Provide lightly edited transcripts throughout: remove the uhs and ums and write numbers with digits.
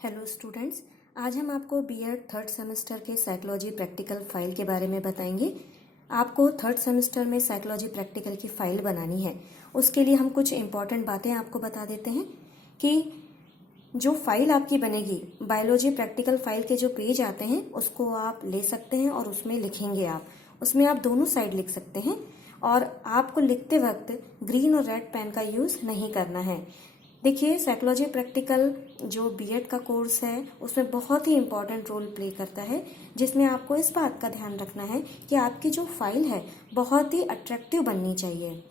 Hello students, आज हम आपको बीएड थर्ड सेमेस्टर के साइकोलॉजी प्रैक्टिकल फाइल के बारे में बताएंगे। आपको थर्ड सेमेस्टर में साइकोलॉजी प्रैक्टिकल की फाइल बनानी है। उसके लिए हम कुछ इम्पॉर्टेंट बातें आपको बता देते हैं कि जो फाइल आपकी बनेगी, बायोलॉजी प्रैक्टिकल फाइल के जो पेज आते हैं उसको आप ले सकते हैं और उसमें लिखेंगे। आप उसमें आप दोनों साइड लिख सकते हैं और आपको लिखते वक्त ग्रीन और रेड पेन का यूज़ नहीं करना है। देखिए, साइकोलॉजी प्रैक्टिकल जो बीएड का कोर्स है उसमें बहुत ही इम्पॉर्टेंट रोल प्ले करता है, जिसमें आपको इस बात का ध्यान रखना है कि आपकी जो फाइल है बहुत ही अट्रैक्टिव बननी चाहिए।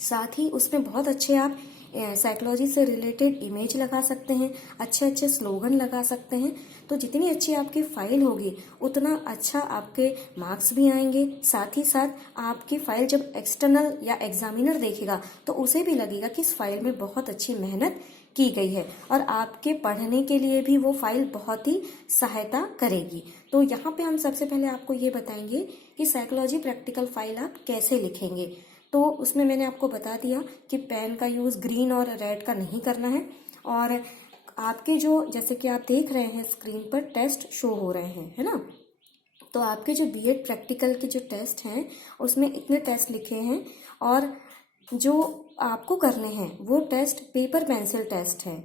साथ ही उसमें बहुत अच्छे आप साइकोलॉजी से रिलेटेड इमेज लगा सकते हैं, अच्छे अच्छे स्लोगन लगा सकते हैं। तो जितनी अच्छी आपकी फाइल होगी उतना अच्छा आपके मार्क्स भी आएंगे। साथ ही साथ आपकी फाइल जब एक्सटर्नल या एग्जामिनर देखेगा तो उसे भी लगेगा कि इस फाइल में बहुत अच्छी मेहनत की गई है और आपके पढ़ने के लिए भी वो फाइल बहुत ही सहायता करेगी। तो यहाँ पे हम सबसे पहले आपको ये बताएंगे कि साइकोलॉजी प्रैक्टिकल फाइल आप कैसे लिखेंगे। तो उसमें मैंने आपको बता दिया कि पेन का यूज़ ग्रीन और रेड का नहीं करना है। और आपके जो, जैसे कि आप देख रहे हैं स्क्रीन पर टेस्ट शो हो रहे हैं, है ना। तो आपके जो बीएड प्रैक्टिकल के जो टेस्ट हैं उसमें इतने टेस्ट लिखे हैं और जो आपको करने हैं वो टेस्ट पेपर पेंसिल टेस्ट है,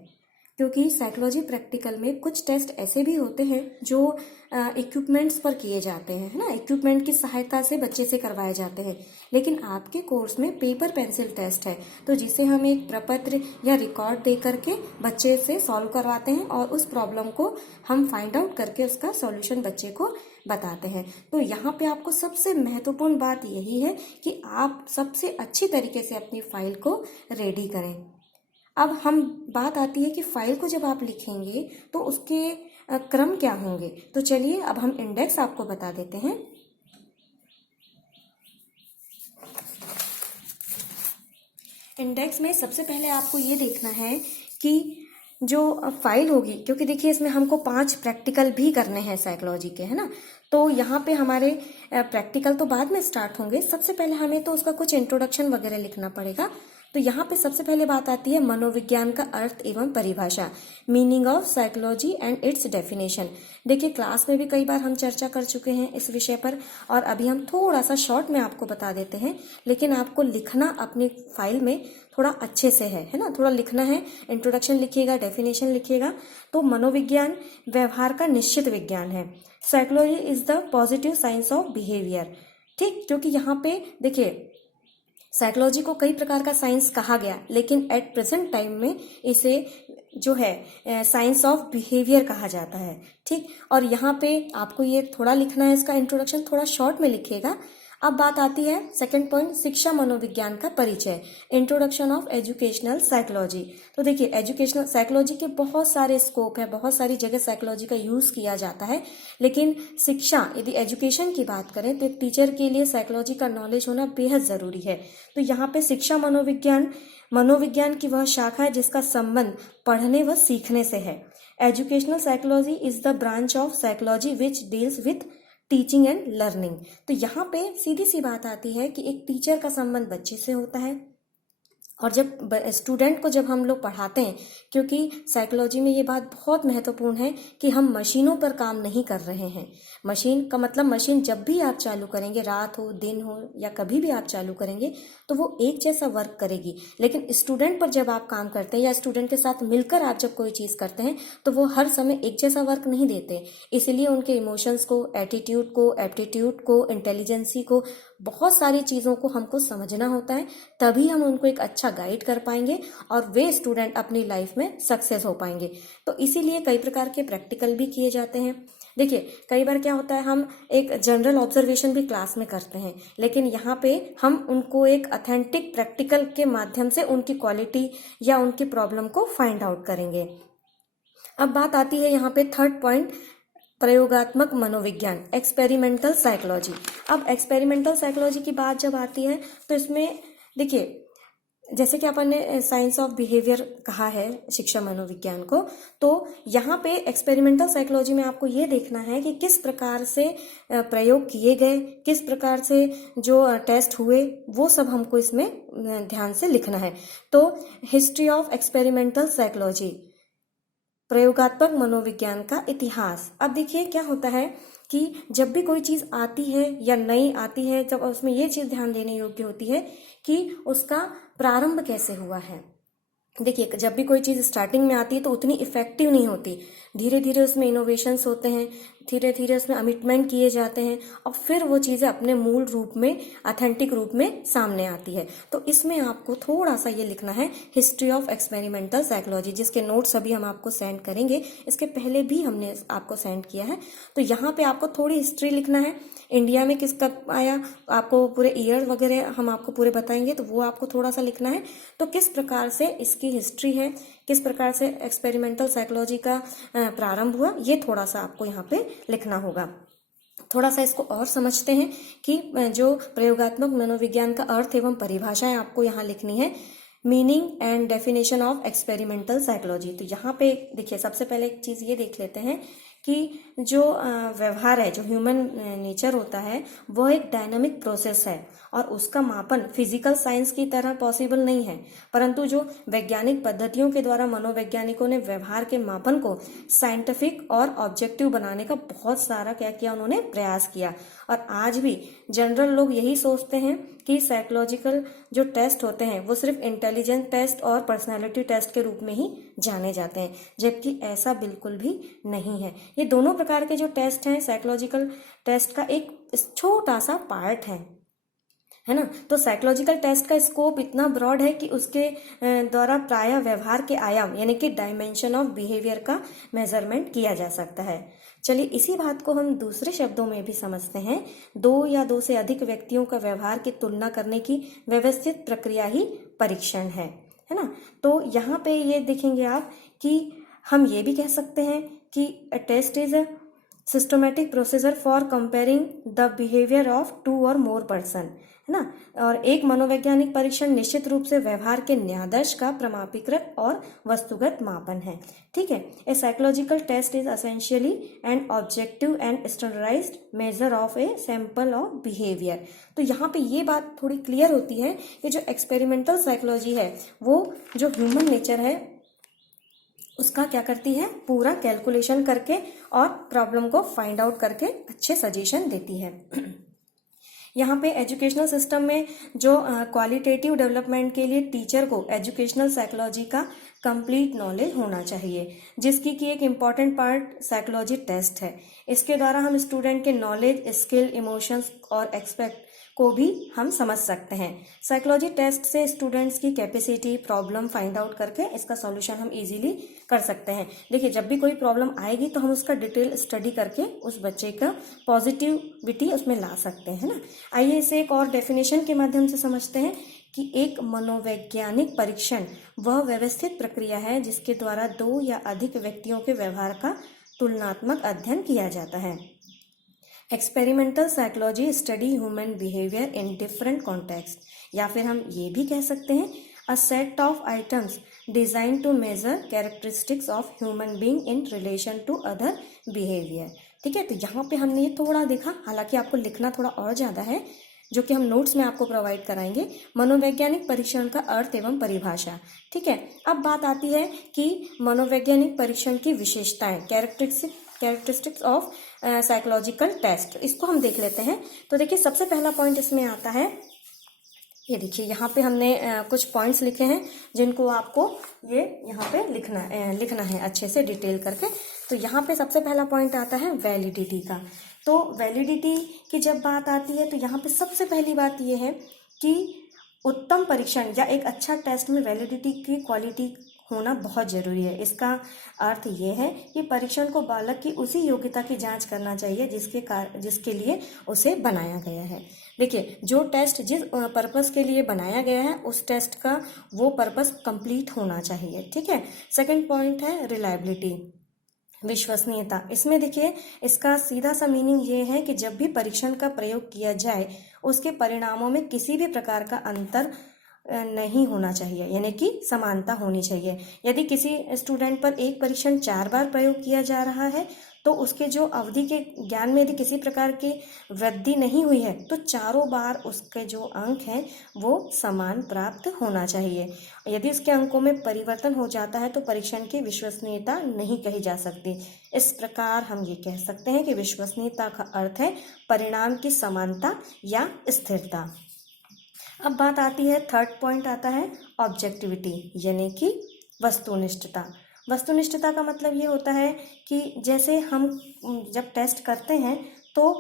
क्योंकि साइकोलॉजी प्रैक्टिकल में कुछ टेस्ट ऐसे भी होते हैं जो इक्विपमेंट्स पर किए जाते हैं, है ना। इक्विपमेंट की सहायता से बच्चे से करवाए जाते हैं, लेकिन आपके कोर्स में पेपर पेंसिल टेस्ट है, तो जिसे हम एक प्रपत्र या रिकॉर्ड दे करके बच्चे से सॉल्व करवाते हैं और उस प्रॉब्लम को हम फाइंड आउट करके उसका सॉल्यूशन बच्चे को बताते हैं। तो यहाँ पे आपको सबसे महत्वपूर्ण बात यही है कि आप सबसे अच्छी तरीके से अपनी फाइल को रेडी करें। अब हम बात आती है कि फाइल को जब आप लिखेंगे तो उसके क्रम क्या होंगे। तो चलिए अब हम इंडेक्स आपको बता देते हैं। इंडेक्स में सबसे पहले आपको ये देखना है कि जो फाइल होगी, क्योंकि देखिए इसमें हमको 5 प्रैक्टिकल भी करने हैं साइकोलॉजी के, है ना। तो यहाँ पे हमारे प्रैक्टिकल तो बाद में स्टार्ट होंगे, सबसे पहले हमें तो उसका कुछ इंट्रोडक्शन वगैरह लिखना पड़ेगा। तो यहाँ पे सबसे पहले बात आती है मनोविज्ञान का अर्थ एवं परिभाषा, meaning of psychology and it's definition. देखिए, क्लास में भी कई बार हम चर्चा कर चुके हैं इस विषय पर और अभी हम थोड़ा सा शॉर्ट में आपको बता देते हैं, लेकिन आपको लिखना अपनी फाइल में थोड़ा अच्छे से है ना। थोड़ा लिखना है, इंट्रोडक्शन लिखिएगा, डेफिनेशन लिखिएगा। तो मनोविज्ञान व्यवहार का निश्चित विज्ञान है। Psychology is the positive science of behaviour, ठीक। क्योंकि यहाँ पे देखिए, साइकोलॉजी को कई प्रकार का साइंस कहा गया, लेकिन एट प्रेजेंट टाइम में इसे जो है साइंस ऑफ बिहेवियर कहा जाता है, ठीक। और यहाँ पे आपको ये थोड़ा लिखना है, इसका इंट्रोडक्शन थोड़ा शॉर्ट में लिखिएगा। अब बात आती है सेकंड पॉइंट, शिक्षा मनोविज्ञान का परिचय, इंट्रोडक्शन ऑफ एजुकेशनल साइकोलॉजी। तो देखिए, एजुकेशनल साइकोलॉजी के बहुत सारे स्कोप है, बहुत सारी जगह साइकोलॉजी का यूज किया जाता है, लेकिन शिक्षा, यदि एजुकेशन की बात करें तो एक टीचर के लिए साइकोलॉजी का नॉलेज होना बेहद जरूरी है। तो यहाँ पे शिक्षा मनोविज्ञान, मनोविज्ञान की वह शाखा है जिसका संबंध पढ़ने व सीखने से है। Educational psychology is the branch of psychology which deals with teaching and learning. तो यहाँ पे सीधी सी बात आती है कि एक टीचर का संबंध बच्चे से होता है और जब स्टूडेंट को जब हम लोग पढ़ाते हैं, क्योंकि साइकोलॉजी में ये बात बहुत महत्वपूर्ण है कि हम मशीनों पर काम नहीं कर रहे हैं। मशीन का मतलब, मशीन जब भी आप चालू करेंगे, रात हो दिन हो या कभी भी आप चालू करेंगे, तो वो एक जैसा वर्क करेगी। लेकिन स्टूडेंट पर जब आप काम करते हैं या स्टूडेंट के साथ मिलकर आप जब कोई चीज़ करते हैं तो वो हर समय एक जैसा वर्क नहीं देते। इसलिए उनके इमोशंस को, एटीट्यूड को, एप्टीट्यूड को, इंटेलिजेंसी को, बहुत सारी चीज़ों को हमको समझना होता है, तभी हम उनको एक अच्छा गाइड कर पाएंगे और वे स्टूडेंट अपनी लाइफ में सक्सेस हो पाएंगे। तो इसीलिए कई प्रकार के प्रैक्टिकल भी किए जाते हैं। देखिए, कई बार क्या होता है, हम एक जनरल ऑब्जर्वेशन भी क्लास में करते हैं, लेकिन यहाँ पे हम उनको एक ऑथेंटिक प्रैक्टिकल के माध्यम से उनकी क्वालिटी या उनकी प्रॉब्लम को फाइंड आउट करेंगे। अब बात आती है यहाँ पे थर्ड पॉइंट, प्रयोगात्मक मनोविज्ञान, एक्सपेरिमेंटल साइकोलॉजी। अब एक्सपेरिमेंटल साइकोलॉजी की बात जब आती है तो इसमें देखिए, जैसे कि अपन ने साइंस ऑफ बिहेवियर कहा है शिक्षा मनोविज्ञान को, तो यहाँ पे एक्सपेरिमेंटल साइकोलॉजी में आपको ये देखना है कि किस प्रकार से प्रयोग किए गए, किस प्रकार से जो टेस्ट हुए, वो सब हमको इसमें ध्यान से लिखना है। तो हिस्ट्री ऑफ एक्सपेरिमेंटल साइकोलॉजी, प्रयोगात्मक मनोविज्ञान का इतिहास। अब देखिए क्या होता है कि जब भी कोई चीज़ आती है या नई आती है, जब उसमें ये चीज़ ध्यान देने योग्य होती है कि उसका प्रारंभ कैसे हुआ है। देखिए जब भी कोई चीज़ स्टार्टिंग में आती है तो उतनी इफेक्टिव नहीं होती, धीरे धीरे उसमें इनोवेशंस होते हैं, धीरे धीरे उसमें अमिटमेंट किए जाते हैं और फिर वो चीज़ें अपने मूल रूप में, ऑथेंटिक रूप में सामने आती है। तो इसमें आपको थोड़ा सा ये लिखना है हिस्ट्री ऑफ एक्सपेरिमेंटल साइकोलॉजी, जिसके नोट्स अभी हम आपको सेंड करेंगे, इसके पहले भी हमने आपको सेंड किया है। तो यहाँ पे आपको थोड़ी हिस्ट्री लिखना है, इंडिया में किस कब आया, आपको पूरे ईयर वगैरह हम आपको पूरे बताएंगे, तो वो आपको थोड़ा सा लिखना है। तो किस प्रकार से इसकी हिस्ट्री है, किस प्रकार से एक्सपेरिमेंटल साइकोलॉजी का प्रारंभ हुआ, ये थोड़ा सा आपको यहाँ पे लिखना होगा। थोड़ा सा इसको और समझते हैं कि जो प्रयोगात्मक मनोविज्ञान का अर्थ एवं परिभाषाएं आपको यहाँ लिखनी है। Meaning and definition of experimental psychology. तो यहाँ पे देखिए सबसे पहले एक चीज़ ये देख लेते हैं कि जो व्यवहार है, जो ह्यूमन नेचर होता है, वह एक डायनामिक प्रोसेस है और उसका मापन फिजिकल साइंस की तरह पॉसिबल नहीं है, परंतु जो वैज्ञानिक पद्धतियों के द्वारा मनोवैज्ञानिकों ने व्यवहार के मापन को साइंटिफिक और ऑब्जेक्टिव बनाने का बहुत सारा क्या किया, उन्होंने प्रयास किया। और आज भी जनरल लोग यही सोचते हैं कि साइकोलॉजिकल जो टेस्ट होते हैं वो सिर्फ इंटेलिजेंस टेस्ट और पर्सनालिटी टेस्ट के रूप में ही जाने जाते हैं, जबकि ऐसा बिल्कुल भी नहीं है। ये दोनों प्रकार के जो टेस्ट हैं साइकोलॉजिकल टेस्ट का एक छोटा सा पार्ट है ना। तो साइकोलॉजिकल टेस्ट का स्कोप इतना ब्रॉड है कि उसके द्वारा प्रायः व्यवहार के आयाम यानी कि डायमेंशन ऑफ बिहेवियर का मेजरमेंट किया जा सकता है। चलिए इसी बात को हम दूसरे शब्दों में भी समझते हैं। दो या दो से अधिक व्यक्तियों का व्यवहार की तुलना करने की व्यवस्थित प्रक्रिया ही परीक्षण है ना। तो यहाँ पे ये देखेंगे आप कि हम ये भी कह सकते हैं कि test is a systematic procedure for comparing the behaviour of two और मोर पर्सन, है ना। और एक मनोवैज्ञानिक परीक्षण निश्चित रूप से व्यवहार के न्यायाधीश का प्रमाणीकृत और वस्तुगत मापन है। ठीक है। A psychological test is essentially an objective and standardised measure of a sample of behaviour. तो यहाँ पे ये बात थोड़ी क्लियर होती है कि जो एक्सपेरिमेंटल साइकोलॉजी है वो जो ह्यूमन नेचर है उसका क्या करती है, पूरा कैलकुलेशन करके और प्रॉब्लम को फाइंड आउट करके अच्छे सजेशन देती है। यहाँ पे एजुकेशनल सिस्टम में जो क्वालिटेटिव डेवलपमेंट के लिए टीचर को एजुकेशनल साइकोलॉजी का कंप्लीट नॉलेज होना चाहिए, जिसकी की एक इम्पॉर्टेंट पार्ट साइकोलॉजी टेस्ट है। इसके द्वारा हम स्टूडेंट के नॉलेज, स्किल, इमोशंस और एक्सपेक्ट को भी हम समझ सकते हैं। साइकोलॉजी टेस्ट से स्टूडेंट्स की कैपेसिटी, प्रॉब्लम फाइंड आउट करके इसका सॉल्यूशन हम इजीली कर सकते हैं। देखिए जब भी कोई प्रॉब्लम आएगी तो हम उसका डिटेल स्टडी करके उस बच्चे का पॉजिटिविटी उसमें ला सकते हैं ना। आइए इसे एक और डेफिनेशन के माध्यम से समझते हैं कि एक मनोवैज्ञानिक परीक्षण वह व्यवस्थित प्रक्रिया है जिसके द्वारा दो या अधिक व्यक्तियों के व्यवहार का तुलनात्मक अध्ययन किया जाता है। Experimental psychology study human behaviour in different context, या फिर हम ये भी कह सकते हैं a set of items design to measure characteristics of human being in relation to other behaviour. ठीक है। तो यहाँ पे हमने ये थोड़ा देखा, हालांकि आपको लिखना थोड़ा और ज़्यादा है, जो कि हम नोट्स में आपको प्रोवाइड कराएंगे। मनोवैज्ञानिक परीक्षण का अर्थ एवं परिभाषा। ठीक है। अब बात आती है कि मनोवैज्ञानिक परीक्षण की विशेषताएं, कैरेक्टरिस्टिक्स ऑफ साइकोलॉजिकल टेस्ट, इसको हम देख लेते हैं। तो देखिए सबसे पहला पॉइंट इसमें आता है, ये देखिए यहाँ पे हमने कुछ पॉइंट्स लिखे हैं जिनको आपको ये यहाँ पे लिखना है अच्छे से डिटेल करके। तो यहाँ पे सबसे पहला पॉइंट आता है वैलिडिटी का। तो वैलिडिटी की जब बात आती है तो यहाँ पे सबसे पहली बात ये है कि उत्तम परीक्षण या एक अच्छा टेस्ट में वैलिडिटी की क्वालिटी होना बहुत जरूरी है। इसका अर्थ ये है कि परीक्षण को बालक की उसी योग्यता की जांच करना चाहिए जिसके लिए उसे बनाया गया है। देखिए जो टेस्ट जिस पर्पस के लिए बनाया गया है उस टेस्ट का वो पर्पस कंप्लीट होना चाहिए। ठीक है। सेकंड पॉइंट है रिलायबिलिटी, विश्वसनीयता। इसमें देखिए इसका सीधा सा मीनिंग ये है कि जब भी परीक्षण का प्रयोग किया जाए उसके परिणामों में किसी भी प्रकार का अंतर नहीं होना चाहिए, यानी कि समानता होनी चाहिए। यदि किसी स्टूडेंट पर एक परीक्षण 4 बार प्रयोग किया जा रहा है तो उसके जो अवधि के ज्ञान में यदि किसी प्रकार की वृद्धि नहीं हुई है तो चारों बार उसके जो अंक हैं वो समान प्राप्त होना चाहिए। यदि उसके अंकों में परिवर्तन हो जाता है तो परीक्षण की विश्वसनीयता नहीं कही जा सकती। इस प्रकार हम ये कह सकते हैं कि विश्वसनीयता का अर्थ है परिणाम की समानता या स्थिरता। अब बात आती है, थर्ड पॉइंट आता है ऑब्जेक्टिविटी यानी कि वस्तुनिष्ठता। वस्तुनिष्ठता का मतलब ये होता है कि जैसे हम जब टेस्ट करते हैं तो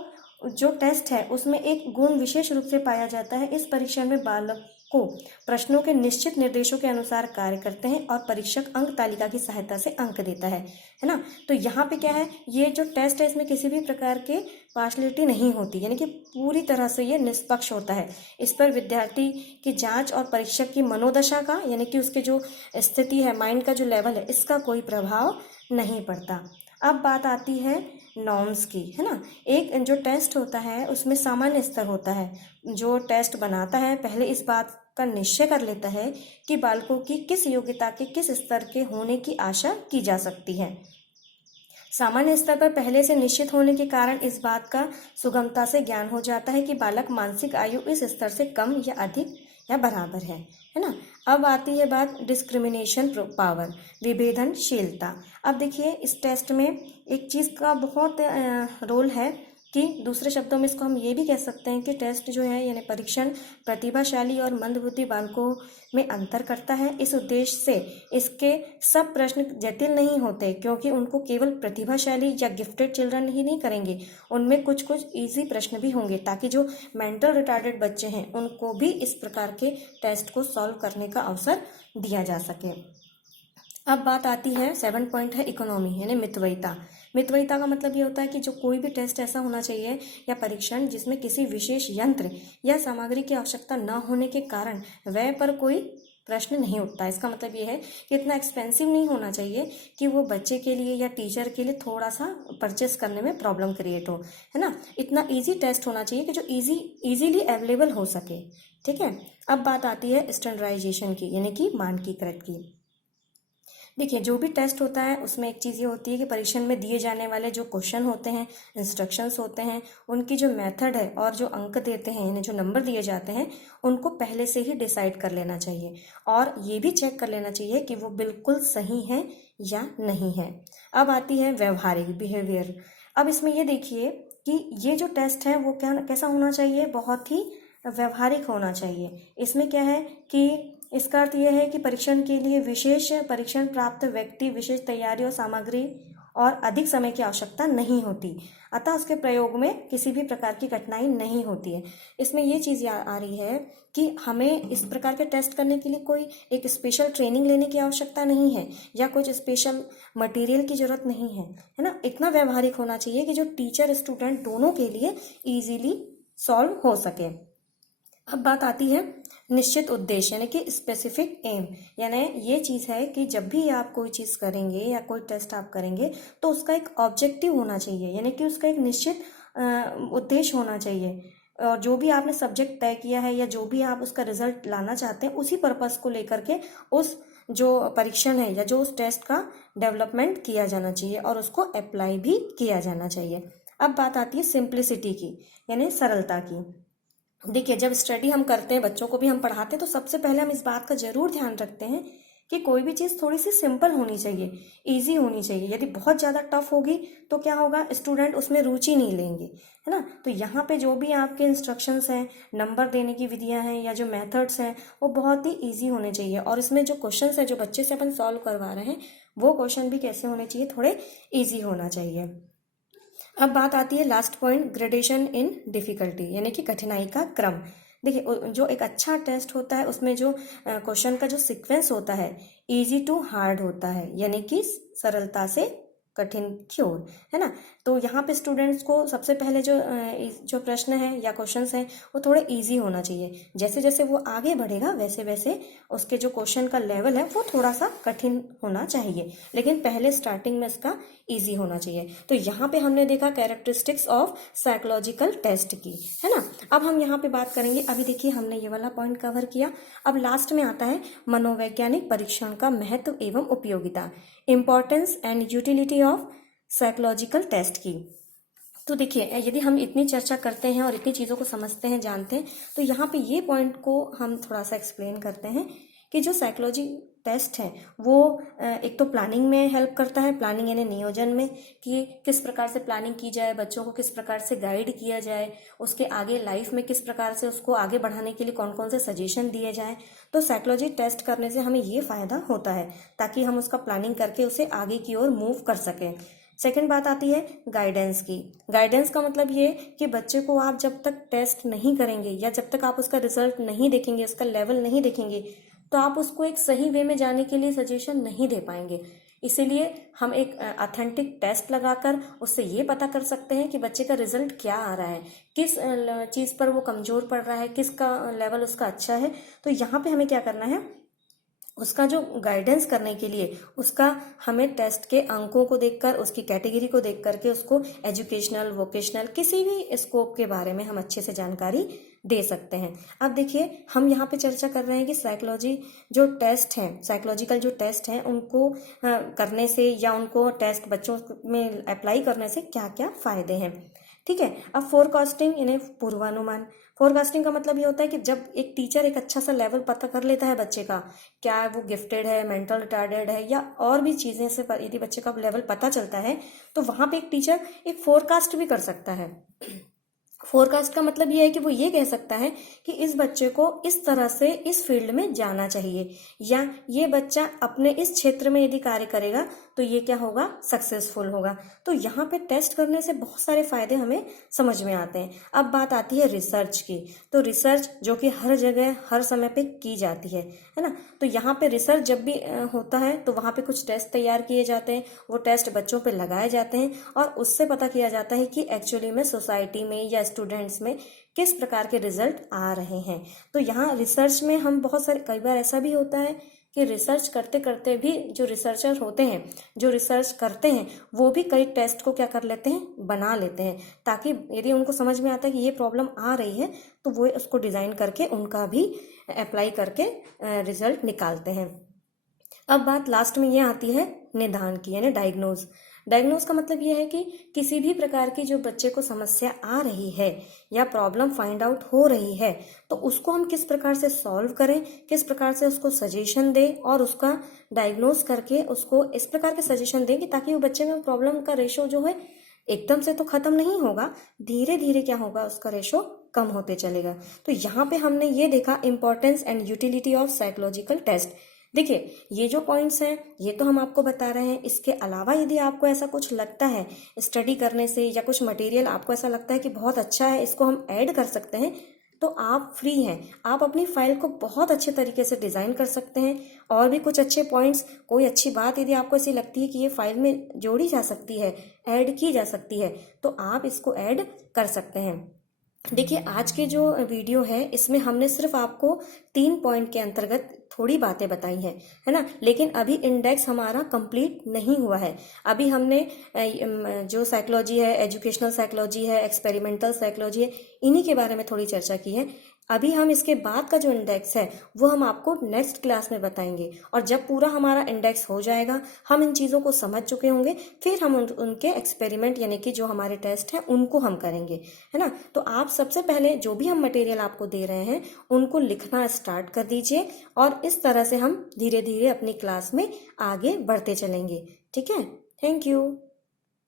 जो टेस्ट है उसमें एक गुण विशेष रूप से पाया जाता है। इस परीक्षण में बालक को प्रश्नों के निश्चित निर्देशों के अनुसार कार्य करते हैं और परीक्षक अंक तालिका की सहायता से अंक देता है ना। तो यहाँ पे क्या है, ये जो टेस्ट है इसमें किसी भी प्रकार के पार्शलिटी नहीं होती, यानी कि पूरी तरह से ये निष्पक्ष होता है। इस पर विद्यार्थी की जांच और परीक्षक की मनोदशा का यानी कि उसके जो स्थिति है, माइंड का जो लेवल है, इसका कोई प्रभाव नहीं पड़ता। अब बात आती है नॉर्म्स की, है ना। एक जो टेस्ट होता है उसमें सामान्य स्तर होता है। जो टेस्ट बनाता है पहले इस बात का निश्चय कर लेता है कि बालकों की किस योग्यता के किस स्तर के होने की आशा की जा सकती है। सामान्य स्तर पर पहले से निश्चित होने के कारण इस बात का सुगमता से ज्ञान हो जाता है कि बालक मानसिक आयु इस स्तर से कम या अधिक या बराबर है ना। अब आती है बात डिस्क्रिमिनेशन पावर, विभेदनशीलता। अब देखिए इस टेस्ट में एक चीज़ का बहुत रोल है कि दूसरे शब्दों में इसको हम ये भी कह सकते हैं कि टेस्ट जो है यानी परीक्षण प्रतिभाशाली और मंदबुद्धि बालकों में अंतर करता है। इस उद्देश्य से इसके सब प्रश्न जटिल नहीं होते, क्योंकि उनको केवल प्रतिभाशाली या गिफ्टेड चिल्ड्रन ही नहीं करेंगे, उनमें कुछ कुछ इजी प्रश्न भी होंगे ताकि जो मेंटल रिटार्डेड बच्चे हैं उनको भी इस प्रकार के टेस्ट को सॉल्व करने का अवसर दिया जा सके। अब बात आती है 7 पॉइंट है इकोनॉमी यानी मितव्ययिता। मितव्ययिता का मतलब ये होता है कि जो कोई भी टेस्ट ऐसा होना चाहिए या परीक्षण जिसमें किसी विशेष यंत्र या सामग्री की आवश्यकता न होने के कारण व्यय पर कोई प्रश्न नहीं उठता। इसका मतलब ये है कि इतना एक्सपेंसिव नहीं होना चाहिए कि वो बच्चे के लिए या टीचर के लिए थोड़ा सा परचेस करने में प्रॉब्लम क्रिएट हो, है ना। इतना इजी टेस्ट होना चाहिए कि जो इजीली अवेलेबल हो सके, ठीक है। अब बात आती है स्टैंडर्डाइजेशन की यानी कि मानकीकृत की। देखिए जो भी टेस्ट होता है उसमें एक चीज़ ये होती है कि परीक्षण में दिए जाने वाले जो क्वेश्चन होते हैं, इंस्ट्रक्शंस होते हैं, उनकी जो मेथड है और जो अंक देते हैं यानी जो नंबर दिए जाते हैं उनको पहले से ही डिसाइड कर लेना चाहिए और ये भी चेक कर लेना चाहिए कि वो बिल्कुल सही है या नहीं है। अब आती है व्यवहारिक बिहेवियर। अब इसमें ये देखिए कि ये जो टेस्ट है वो कैसा होना चाहिए, बहुत ही व्यवहारिक होना चाहिए। इसमें क्या है कि इसका अर्थ यह है कि परीक्षण के लिए विशेष परीक्षण प्राप्त व्यक्ति विशेष तैयारी और सामग्री और अधिक समय की आवश्यकता नहीं होती, अतः उसके प्रयोग में किसी भी प्रकार की कठिनाई नहीं होती है। इसमें ये चीज़ आ रही है कि हमें इस प्रकार के टेस्ट करने के लिए कोई एक स्पेशल ट्रेनिंग लेने की आवश्यकता नहीं है या कुछ स्पेशल मटेरियल की जरूरत नहीं है ना। इतना व्यवहारिक होना चाहिए कि जो टीचर स्टूडेंट दोनों के लिए इजीली सॉल्व हो सके। अब बात आती है निश्चित उद्देश्य यानी कि स्पेसिफिक एम, यानी ये चीज़ है कि जब भी आप कोई चीज़ करेंगे या कोई टेस्ट आप करेंगे तो उसका एक ऑब्जेक्टिव होना चाहिए, यानी कि उसका एक निश्चित उद्देश्य होना चाहिए। और जो भी आपने सब्जेक्ट तय किया है या जो भी आप उसका रिजल्ट लाना चाहते हैं उसी पर्पस को लेकर के उस जो परीक्षण है या जो उस टेस्ट का डेवलपमेंट किया जाना चाहिए और उसको अप्लाई भी किया जाना चाहिए। अब बात आती है सिंप्लिसिटी की यानी सरलता की। देखिए जब स्टडी हम करते हैं, बच्चों को भी हम पढ़ाते हैं, तो सबसे पहले हम इस बात का जरूर ध्यान रखते हैं कि कोई भी चीज़ थोड़ी सी सिंपल होनी चाहिए, इजी होनी चाहिए। यदि बहुत ज़्यादा टफ होगी तो क्या होगा, स्टूडेंट उसमें रुचि नहीं लेंगे, है ना। तो यहाँ पे जो भी आपके इंस्ट्रक्शंस हैं, नंबर देने की विधियाँ हैं या जो मेथड्स हैं वो बहुत ही ईजी होने चाहिए। और इसमें जो क्वेश्चंस हैं जो बच्चे से अपन सॉल्व करवा रहे हैं वो क्वेश्चन भी कैसे होने चाहिए, थोड़े ईजी होना चाहिए। अब बात आती है last point, gradation in difficulty यानी कि कठिनाई का क्रम। देखिए जो एक अच्छा टेस्ट होता है उसमें जो क्वेश्चन का जो सीक्वेंस होता है इजी टू हार्ड होता है, यानी कि सरलता से कठिन की ओर, है ना। तो यहाँ पे स्टूडेंट्स को सबसे पहले जो प्रश्न है या क्वेश्चंस हैं वो थोड़े इजी होना चाहिए। जैसे जैसे वो आगे बढ़ेगा वैसे वैसे उसके जो क्वेश्चन का लेवल है वो थोड़ा सा कठिन होना चाहिए, लेकिन पहले स्टार्टिंग में इसका इजी होना चाहिए। तो यहाँ पे हमने देखा कैरेक्टरिस्टिक्स ऑफ साइकोलॉजिकल टेस्ट की, है ना। अब हम यहाँ पे बात करेंगे, अभी देखिए हमने ये वाला पॉइंट कवर किया। अब लास्ट में आता है मनोवैज्ञानिक परीक्षण का महत्व एवं उपयोगिता, importance and utility of psychological test की। तो देखिए, यदि हम इतनी चर्चा करते हैं और इतनी चीज़ों को समझते हैं, जानते हैं, तो यहाँ पे ये पॉइंट को हम थोड़ा सा एक्सप्लेन करते हैं कि जो साइकोलॉजी टेस्ट है वो एक तो प्लानिंग में हेल्प करता है, प्लानिंग यानी नियोजन में, कि किस प्रकार से प्लानिंग की जाए, बच्चों को किस प्रकार से गाइड किया जाए, उसके आगे लाइफ में किस प्रकार से उसको आगे बढ़ाने के लिए कौन कौन से सजेशन दिए जाएं। तो साइकोलॉजी टेस्ट करने से हमें ये फ़ायदा होता है ताकि हम उसका प्लानिंग करके उसे आगे की ओर मूव कर सकें। सेकेंड बात आती है गाइडेंस की। गाइडेंस का मतलब ये कि बच्चे को आप जब तक टेस्ट नहीं करेंगे या जब तक आप उसका रिजल्ट नहीं देखेंगे, उसका लेवल नहीं देखेंगे, तो आप उसको एक सही वे में जाने के लिए सजेशन नहीं दे पाएंगे। इसीलिए हम एक ऑथेंटिक टेस्ट लगाकर उससे ये पता कर सकते हैं कि बच्चे का रिजल्ट क्या आ रहा है, किस चीज़ पर वो कमज़ोर पड़ रहा है, किसका लेवल उसका अच्छा है। तो यहाँ पे हमें क्या करना है, उसका जो गाइडेंस करने के लिए उसका हमें टेस्ट के अंकों को देखकर, उसकी कैटेगरी को देख करके उसको एजुकेशनल, वोकेशनल, किसी भी स्कोप के बारे में हम अच्छे से जानकारी दे सकते हैं। अब देखिए, हम यहाँ पे चर्चा कर रहे हैं कि साइकोलॉजी जो टेस्ट हैं, साइकोलॉजिकल जो टेस्ट हैं, उनको करने से या उनको टेस्ट बच्चों में अप्लाई करने से क्या क्या फ़ायदे हैं। ठीक है। अब फोरकास्टिंग यानी पूर्वानुमान। फोरकास्टिंग का मतलब ये होता है कि जब एक टीचर एक अच्छा सा लेवल पता कर लेता है बच्चे का, क्या वो गिफ्टेड है, मेंटल रिटार्डेड है या और भी चीज़ें से, यदि बच्चे का लेवल पता चलता है तो वहाँ पे एक टीचर एक फोरकास्ट भी कर सकता है। फोरकास्ट का मतलब ये है कि वो ये कह सकता है कि इस बच्चे को इस तरह से इस फील्ड में जाना चाहिए, या ये बच्चा अपने इस क्षेत्र में यदि कार्य करेगा तो ये क्या होगा, सक्सेसफुल होगा। तो यहाँ पे टेस्ट करने से बहुत सारे फायदे हमें समझ में आते हैं। अब बात आती है रिसर्च की। तो रिसर्च जो कि हर जगह हर समय पे की जाती है ना। तो यहाँ पे रिसर्च जब भी होता है तो वहाँ पे कुछ टेस्ट तैयार किए जाते हैं, वो टेस्ट बच्चों पे लगाए जाते हैं और उससे पता किया जाता है कि एक्चुअली में सोसाइटी में या स्टूडेंट्स में किस प्रकार के रिजल्ट आ रहे हैं। तो यहाँ रिसर्च में हम बहुत सारे, कई बार ऐसा भी होता है कि रिसर्च करते करते भी जो रिसर्चर होते हैं, जो रिसर्च करते हैं, वो भी कई टेस्ट को क्या कर लेते हैं, बना लेते हैं, ताकि यदि उनको समझ में आता है कि ये प्रॉब्लम आ रही है तो वो उसको डिज़ाइन करके उनका भी अप्लाई करके रिजल्ट निकालते हैं। अब बात लास्ट में ये आती है निदान की, यानी डायग्नोज। डायग्नोज का मतलब ये है कि किसी भी प्रकार की जो बच्चे को समस्या आ रही है या प्रॉब्लम फाइंड आउट हो रही है तो उसको हम किस प्रकार से सॉल्व करें, किस प्रकार से उसको सजेशन दें और उसका डायग्नोज करके उसको इस प्रकार के सजेशन दें कि ताकि वो बच्चे में प्रॉब्लम का रेशो जो है एकदम से तो खत्म नहीं होगा, धीरे धीरे क्या होगा, उसका रेशो कम होते चलेगा। तो यहाँ पे हमने ये देखा importance and utility of psychological test. देखिए, ये जो पॉइंट्स हैं ये तो हम आपको बता रहे हैं। इसके अलावा यदि आपको ऐसा कुछ लगता है स्टडी करने से या कुछ मटेरियल आपको ऐसा लगता है कि बहुत अच्छा है, इसको हम ऐड कर सकते हैं, तो आप फ्री हैं, आप अपनी फाइल को बहुत अच्छे तरीके से डिज़ाइन कर सकते हैं। और भी कुछ अच्छे पॉइंट्स, कोई अच्छी बात यदि आपको ऐसी लगती है कि ये फाइल में जोड़ी जा सकती है, ऐड की जा सकती है, तो आप इसको ऐड कर सकते हैं। देखिए, आज के जो वीडियो है इसमें हमने सिर्फ आपको 3 पॉइंट के अंतर्गत थोड़ी बातें बताई हैं, है ना। लेकिन अभी इंडेक्स हमारा कंप्लीट नहीं हुआ है। अभी हमने जो साइकोलॉजी है, एजुकेशनल साइकोलॉजी है, एक्सपेरिमेंटल साइकोलॉजी है, इन्हीं के बारे में थोड़ी चर्चा की है। अभी हम इसके बाद का जो इंडेक्स है वो हम आपको नेक्स्ट क्लास में बताएंगे, और जब पूरा हमारा इंडेक्स हो जाएगा, हम इन चीज़ों को समझ चुके होंगे, फिर हम उनके एक्सपेरिमेंट यानी कि जो हमारे टेस्ट हैं उनको हम करेंगे, है ना। तो आप सबसे पहले जो भी हम मटेरियल आपको दे रहे हैं उनको लिखना स्टार्ट कर दीजिए, और इस तरह से हम धीरे धीरे अपनी क्लास में आगे बढ़ते चलेंगे। ठीक है, थैंक यू।